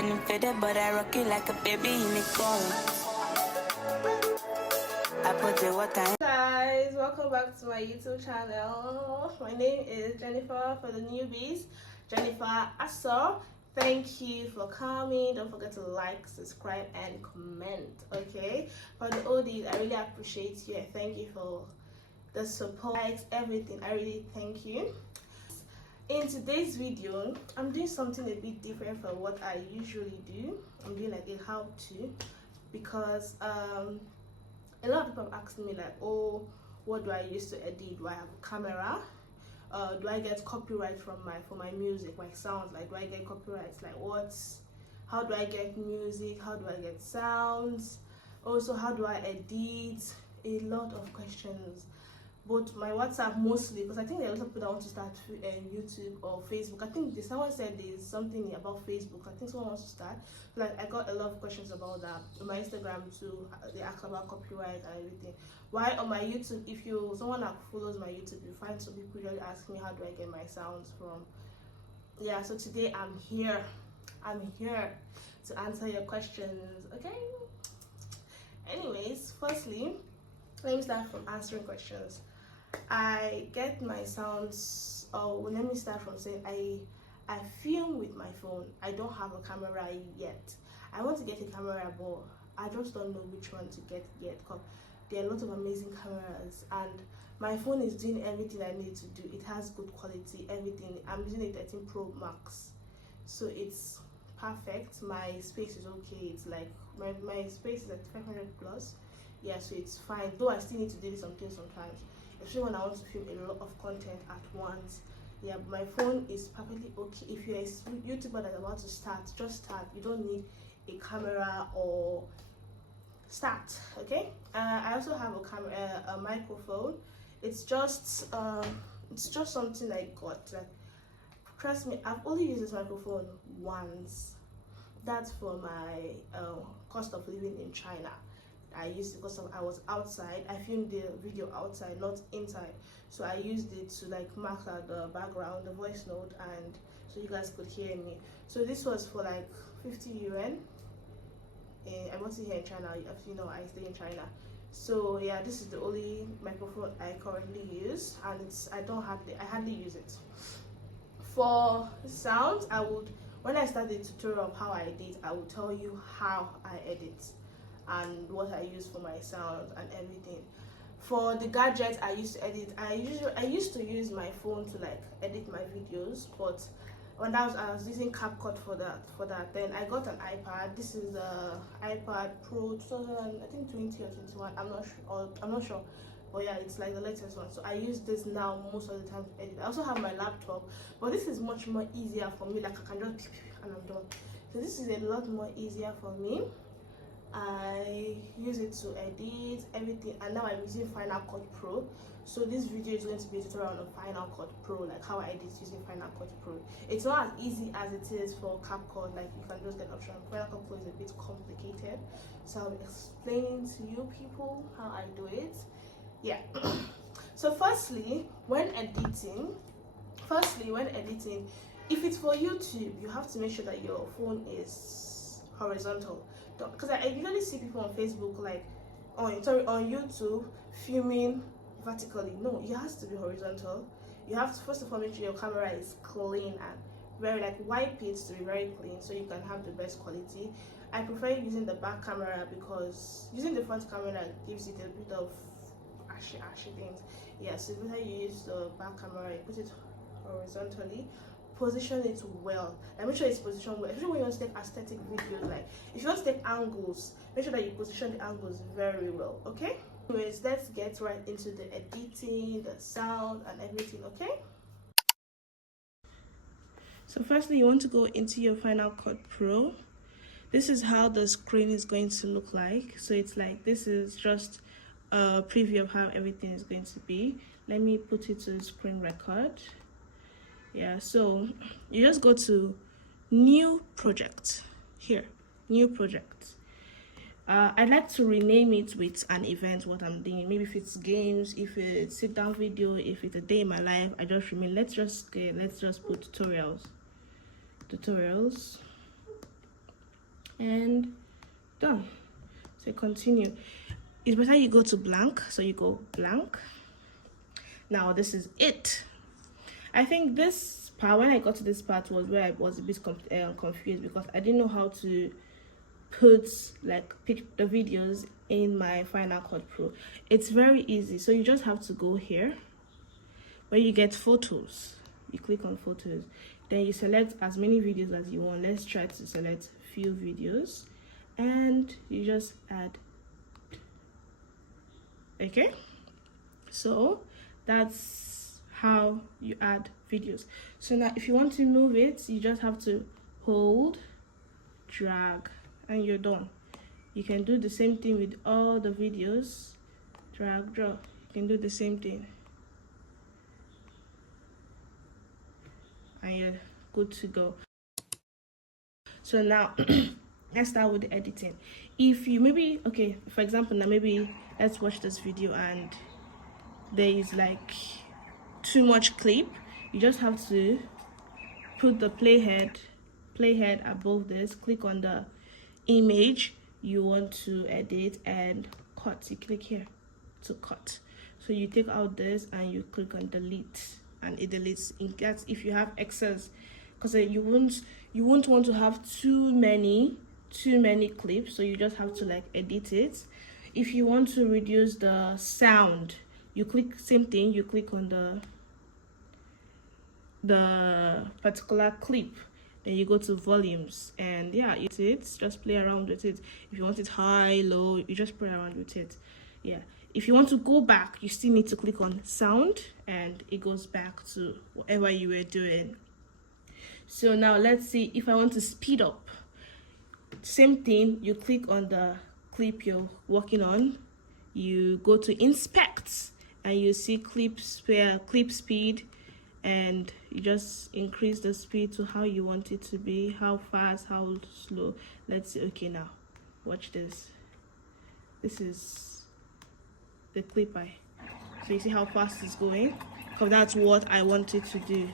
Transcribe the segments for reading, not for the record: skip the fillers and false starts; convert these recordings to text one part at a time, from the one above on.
getting faded, but I rock it like a baby in a cone. I put the water. Guys, welcome back to my YouTube channel. My name is Jennifer. For the newbies, Jennifer Asso. Thank you for coming. Don't forget to like, subscribe, and comment. Okay, for the oldies, I really appreciate you. I thank you for the support, likes, everything. I really thank you. In today's video, I'm doing something a bit different from what I usually do. I'm doing like a how-to because a lot of people have asked me like, oh, what do I use to edit? Do I have a camera? Do I get copyright for my music, my sounds? Like, do I get copyrights? Like, how do I get music? How do I get sounds? Also, how do I edit? A lot of questions. But my WhatsApp mostly, because I think there are a lot of people that want to start YouTube or Facebook. I think someone said there's something about Facebook. I think someone wants to start. Like, I got a lot of questions about that. On my Instagram too, they ask about copyright and everything. Why on my YouTube, if someone that follows my YouTube, you find some people really ask me how do I get my sounds from. Yeah, so today I'm here to answer your questions. Okay. Anyways, firstly, let me start from answering questions. I get my sounds, let me start from saying I film with my phone. I don't have a camera yet. I want to get a camera, but I just don't know which one to get yet because there are a lot of amazing cameras and my phone is doing everything I need to do. It has good quality, everything. I'm using a 13 Pro Max, so it's perfect. My space is okay. It's like my space is at 500 plus. Yeah, so it's fine, though I still need to do something sometimes, especially when I want to film a lot of content at once. Yeah, but my phone is perfectly okay. If you're a YouTuber that's about to start, just start. You don't need a camera or start. Okay. I also have a microphone. It's just something I got. Like, trust me, I've only used this microphone once. That's for my cost of living in China. I used it because I was outside. I filmed the video outside, not inside. So I used it to like mark out the background, the voice note, and so you guys could hear me. So this was for like 50 yuan. I bought it here in China. As you know, I stay in China. So yeah, this is the only microphone I currently use, and I hardly use it. For sound, when I start the tutorial of how I edit, I will tell you how I edit and what I use for my sound and everything. For the gadgets I used to edit, I used to use my phone to like edit my videos, but when I was using Capcut for that. Then I got an iPad. This is the iPad Pro 2020 or 21. I'm not sure. But yeah, it's like the latest one. So I use this now most of the time to edit. I also have my laptop, but this is much more easier for me. Like, I can just and I'm done. So this is a lot more easier for me. I use it to edit everything, and now I'm using Final Cut Pro. So this video is going to be a tutorial on Final Cut Pro, like how I edit using Final Cut Pro. It's not as easy as it is for Capcut, like you can just get an option. Final Cut Pro is a bit complicated, so I'll be explaining to you people how I do it. Yeah. So firstly, when editing, if it's for YouTube, you have to make sure that your phone is horizontal, because I usually see people on Facebook like on YouTube filming vertically. No, it has to be horizontal. You have to first of all make sure your camera is clean and very, like, wipe it to be very clean so you can have the best quality. I prefer using the back camera because using the front camera gives it a bit of ashy things. Yeah, so it's better you use the back camera, you put it horizontally, position it well, and make sure it's positioned well, especially when you want to take aesthetic videos. Like, if you want to take angles, make sure that you position the angles very well. Okay, anyways, let's get right into the editing, the sound and everything. Okay, so firstly you want to go into your Final Cut Pro. This is how the screen is going to look like. So it's like, this is just a preview of how everything is going to be. Let me put it to the screen record. Yeah, so you just go to new project here, new project. I'd like to rename it with an event, what I'm doing. Maybe if it's games, if it's sit down video, if it's a day in my life, I just rename. Let's just put tutorials. and done. So continue. It's better you go to blank, so you go blank. Now this is it. I think this part, when I got to this part, was where I was a bit confused, because I didn't know how to put pick the videos in my Final Cut Pro. It's very easy. So you just have to go here where you get photos. You click on photos, then you select as many videos as you want. Let's try to select few videos, and you just add. Okay, so that's how you add videos. So now if you want to move it, you just have to hold, drag, and you're done. You can do the same thing with all the videos. Drag, draw. You can do the same thing, and you're good to go. So now let's start with the editing. If you maybe, okay, for example, now maybe let's watch this video and there is like too much clip, you just have to put the playhead above this, click on the image you want to edit and cut. You click here to cut. So you take out this and you click on delete, and it deletes. In case if you have excess, because you won't want to have too many clips, so you just have to like edit it. If you want to reduce the sound, you click same thing, you click on the particular clip, then you go to volumes, and yeah, it's just play around with it. If you want it high, low, you just play around with it. Yeah, if you want to go back, you still need to click on sound, and it goes back to whatever you were doing. So now let's see if I want to speed up. Same thing, you click on the clip you're working on, you go to inspect, and you see clip speed, and you just increase the speed to how you want it to be, how fast, how slow. Let's see. Okay, now watch this. This is the clip so you see how fast it's going, because that's what I wanted to do.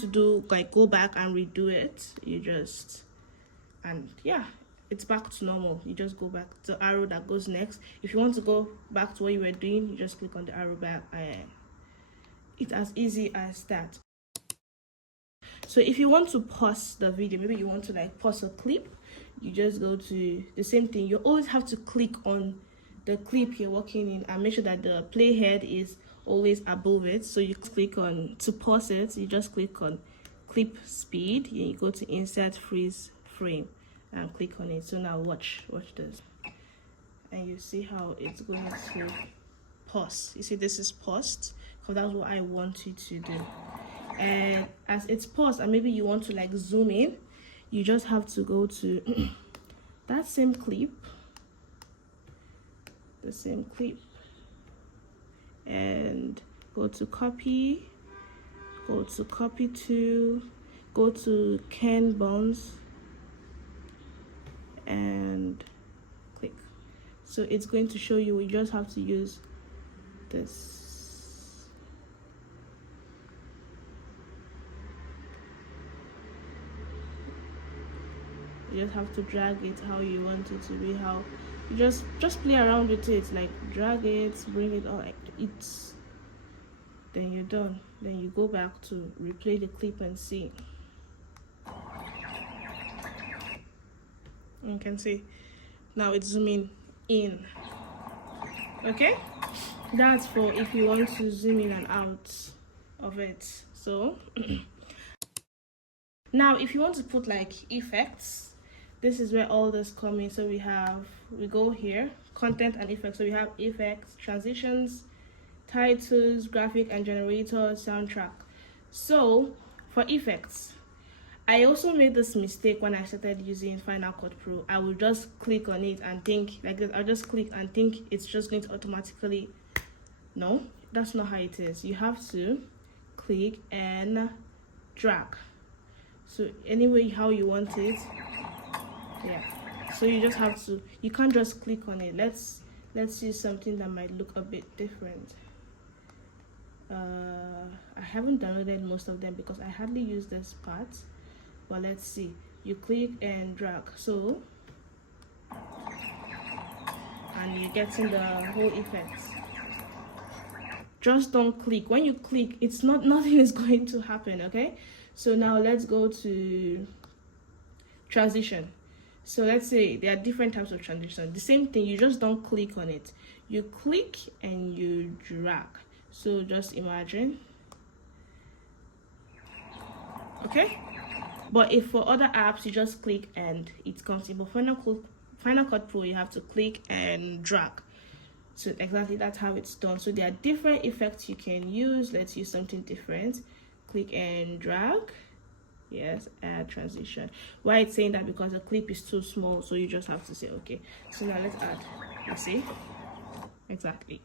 To do like go back and redo it, you just, and yeah, it's back to normal. You just go back to the arrow that goes next. If you want to go back to what you were doing, you just click on the arrow back, and it's as easy as that. So if you want to pause the video, maybe you want to like pause a clip, you just go to the same thing. You always have to click on the clip you're working in and make sure that the playhead is always above it. So you click on to pause it, you just click on clip speed, and you go to insert freeze frame and click on it. So now watch this, and you see how it's going to pause. You see this is paused, because that's what I want you to do. And as it's paused, and maybe you want to like zoom in, you just have to go to that same clip, and go to copy, go to copy to, go to Ken Bones, and click. So it's going to show you. We just have to use this. You just have to drag it how you want it to be, how you just play around with it, like drag it, bring it all, like it's, then you're done. Then you go back to replay the clip and see. You can see now it's zooming in. Okay, that's for if you want to zoom in and out of it. So now if you want to put like effects, this is where all this come in. So we go here, content and effects. So we have effects, transitions, titles, graphic and generator, soundtrack. So for effects, I also made this mistake when I started using Final Cut Pro. I would just click on it and think like this. I'll just click and think it's just going to automatically. No, that's not how it is. You have to click and drag. So anyway, how you want it. Yeah. So you just have to. You can't just click on it. Let's see something that might look a bit different. I haven't downloaded most of them because I hardly use this part. But let's see. you click and drag, so, and you're getting the whole effect. Just don't click. When you click, it's nothing is going to happen. Okay, so now let's go to transition. So let's say there are different types of transition. The same thing, you just don't click on it, you click and you drag. So just imagine. Okay, but if for other apps you just click and it comes in, but Final Cut Pro you have to click and drag. So exactly, that's how it's done. So there are different effects you can use. Let's use something different. Click and drag. Yes, add transition. Why it's saying that? Because the clip is too small, so you just have to say okay. So now let's add. You see, exactly.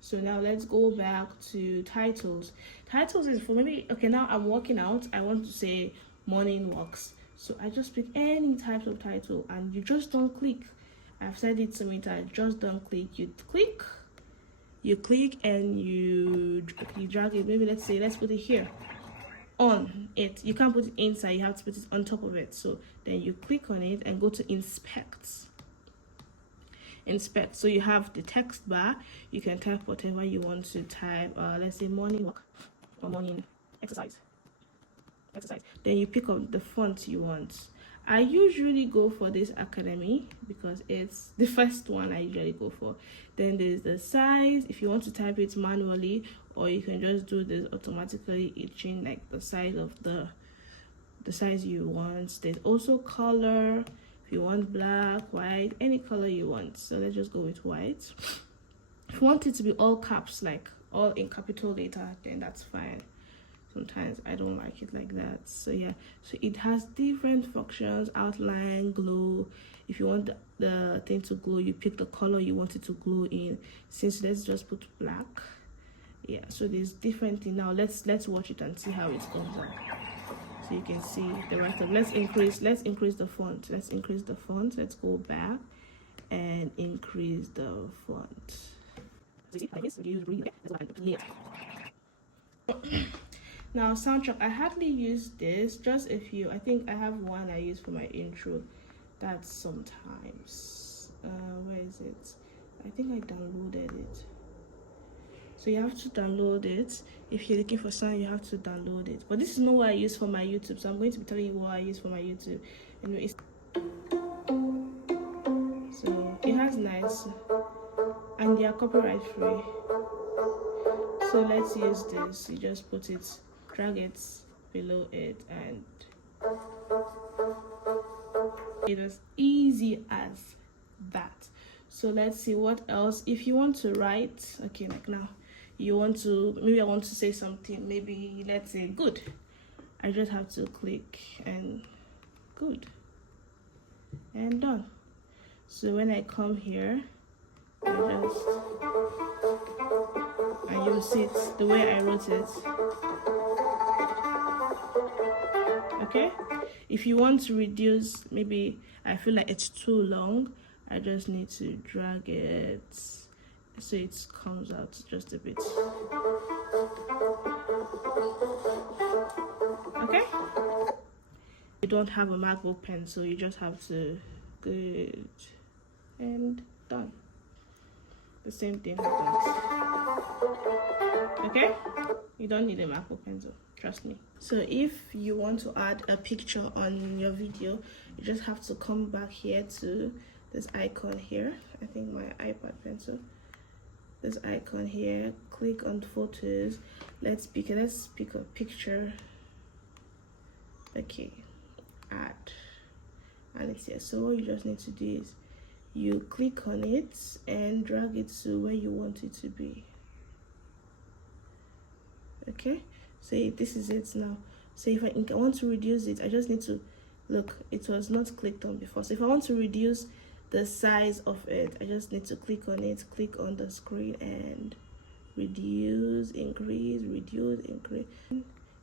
So now let's go back to titles. Titles is for maybe, okay, now I'm working out, I want to say morning walks, so I just pick any type of title and you just don't click. I've said it so many times, just don't click. You click and you drag it. Maybe let's put it here on it. You can't put it inside, you have to put it on top of it. So then you click on it and go to inspect. So you have the text bar, you can type whatever you want to type. Let's say morning walk or morning exercise. Then you pick up the font you want. I usually go for this Academy because it's the first one I usually go for. Then there's the size, if you want to type it manually, or you can just do this automatically, itching like the size of the size you want. There's also color, if you want black, white, any color you want. So let's just go with white. If you want it to be all caps, like all in capital letter, then that's fine. Sometimes I don't like it like that. So yeah, so it has different functions: outline, glow. If you want the thing to glow, you pick the color you want it to glow in. Since let's just put black. Yeah, so there's different thing. Now let's watch it and see how it comes out. So you can see the right of. Let's increase the font. Let's go back and increase the font. Now soundtrack, I hardly use this, just a few. I think I have one I use for my intro. That's sometimes. Where is it? I think I downloaded it. So you have to download it. If you're looking for sound, you have to download it. But this is not what I use for my YouTube, so I'm going to be telling you what I use for my YouTube. Anyway, so it has nice, and they are copyright free. So let's use this. You just put it, drag it below it, and it is easy as that. So let's see what else. If you want to write, okay, like now you want to, maybe I want to say something, maybe let's say good, I just have to click and good and done. So when I come here, and you'll see it the way I wrote it. Okay, if you want to reduce, maybe I feel like it's too long, I just need to drag it so it comes out just a bit. Okay, you don't have a MacBook pen, so you just have to good and done. The same thing happens. Okay, you don't need a MacBook pencil, trust me. So if you want to add a picture on your video, you just have to come back here to this icon here. I think my iPad pencil, this icon here, click on photos. Let's pick a picture. Okay, add, and it's here. So what you just need to do is you click on it and drag it to where you want it to be. Okay, so this is it now. So if I want to reduce it, I just need to look, it was not clicked on before. So if I want to reduce the size of it, I just need to click on it, click on the screen and reduce, increase, reduce, increase.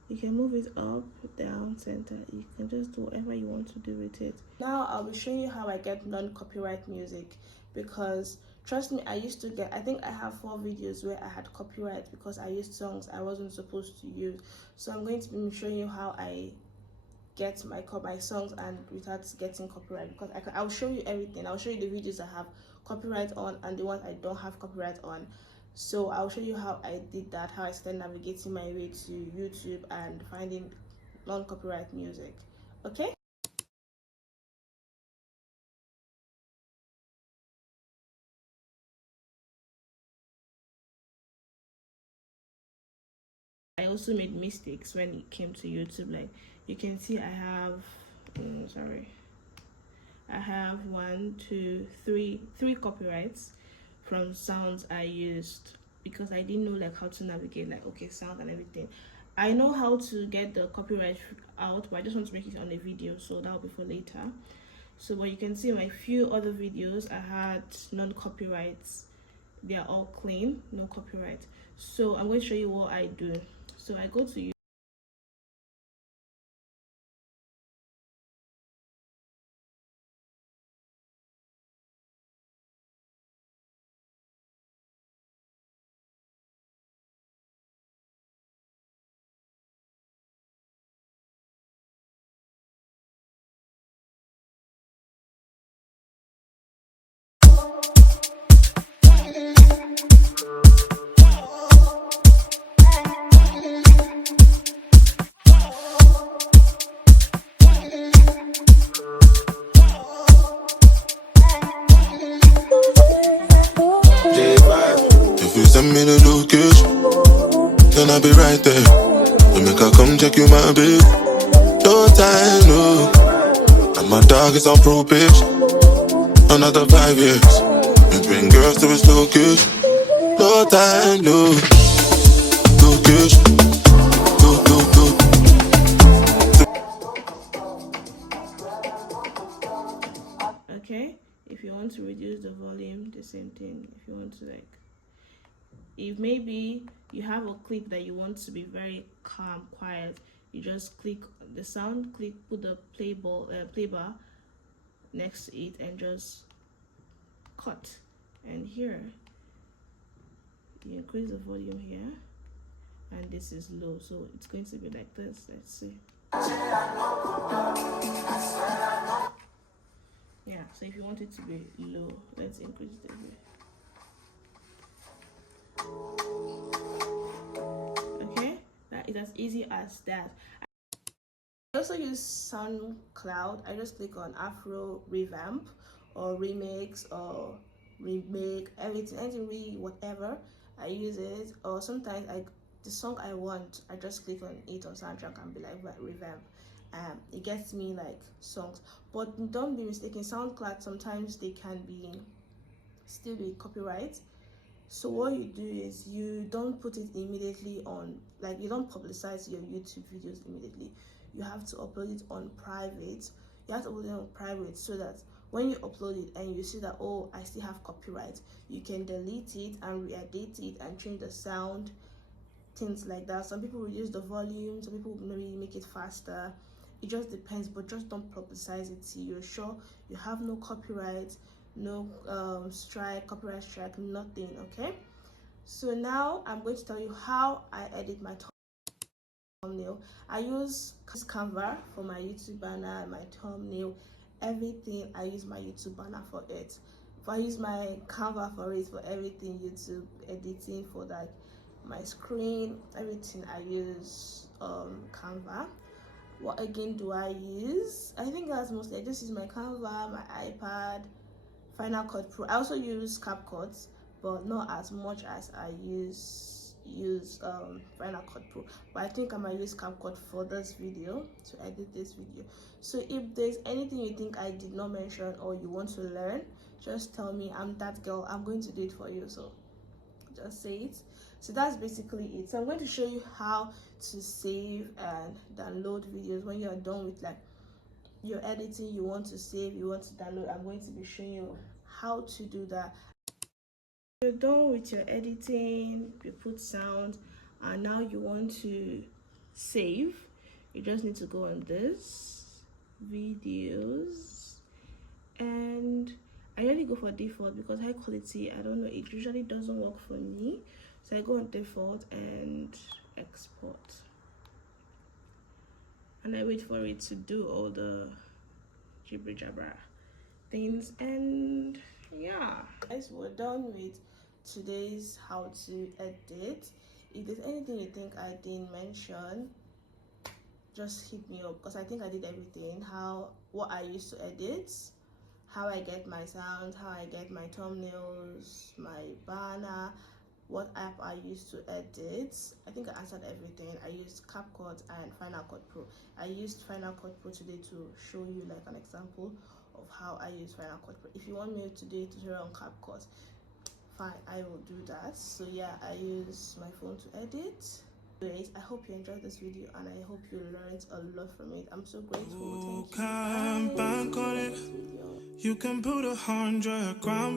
You can move it up, down, center. You can just do whatever you want to do with it. Now I'll be showing you how I get non-copyright music, because trust me, I used to get, I think I have 4 videos where I had copyright because I used songs I wasn't supposed to use. So I'm going to be showing you how I get my songs and without getting copyright, because I'll show you everything. I'll show you the videos I have copyright on and the ones I don't have copyright on. So I'll show you how I did that, how I started navigating my way to YouTube and finding non-copyright music. Okay. I also made mistakes when it came to YouTube. Like you can see, I have I have three copyrights from sounds I used, because I didn't know like how to navigate like sound and everything. I know how to get the copyright out, but I just want to make it on a video, so that'll be for later. So but you can see my few other videos I had non-copyrights. They are all clean, no copyright. So I'm going to show you what I do. So I go to YouTube. If you send me the location, then I'll be right there. You make her come check you, my babe. No time, no. And my dog is on probation. Another 5 years. You bring girls to his location. No time, no. Location. Okay, if you want to reduce the volume, the same thing. If you want to if maybe you have a clip that you want to be very calm, quiet, you just click the sound, put the play bar next to it and just cut. And here you increase the volume here, and this is low, so it's going to be like this. Let's see. Yeah, so if you want it to be low, let's increase it here. Okay, that is as easy as that. I also use SoundCloud. I just click on Afro revamp or remix or remake, anything whatever. I use it, or sometimes the song I want, I just click on it on soundtrack and be like revamp. It gets me like songs, but don't be mistaken. SoundCloud sometimes they can be still be copyright. So what you do is you don't put it immediately on, like you don't publicize your YouTube videos immediately. You have to upload it on private. You have to upload it on private so that when you upload it and you see that, oh, I still have copyright, you can delete it and re-edit it and change the sound, things like that. Some people reduce the volume, some people maybe make it faster. It just depends, but just don't publicize it till you're sure you have no copyright, no copyright strike, nothing. Okay, so now I'm going to tell you how I edit my thumbnail. I use Canva for my YouTube banner, my thumbnail, everything. I use my YouTube banner for it. If I use my Canva for it, for everything, YouTube editing, for like my screen, everything, I use Canva. What again do I use? I think that's mostly, I just use my Canva, my iPad, Final Cut Pro. I also use Capcut, but not as much as I use Final Cut Pro. But I think I might use Capcut for this video, to edit this video. So if there's anything you think I did not mention or you want to learn, just tell me. I'm that girl. I'm going to do it for you. So just say it. So that's basically it. So I'm going to show you how to save and download videos when you're done with like your editing. You want to save, you want to download. I'm going to be showing you how to do that. You're done with your editing, you put sound, and now you want to save. You just need to go on this videos, and I usually go for default because high quality, I don't know, it usually doesn't work for me. So I go on default and export. and I wait for it to do all the jibber jabber things. And yeah, guys, we're done with today's how to edit. If there's anything you think I didn't mention, just hit me up, because I think I did everything. What I used to edit, how I get my sound, how I get my thumbnails, my banner, what app I used to edit. I think I answered everything. I used Capcut and Final Cut Pro. I used Final Cut Pro today to show you like an example of how I use Final Cut Pro. If you want me to do a tutorial on Capcut, fine, I will do that. So yeah, I use my phone to edit. Anyways, I hope you enjoyed this video and I hope you learned a lot from it. I'm so grateful. Thank you. Bye. You can put 100 grams.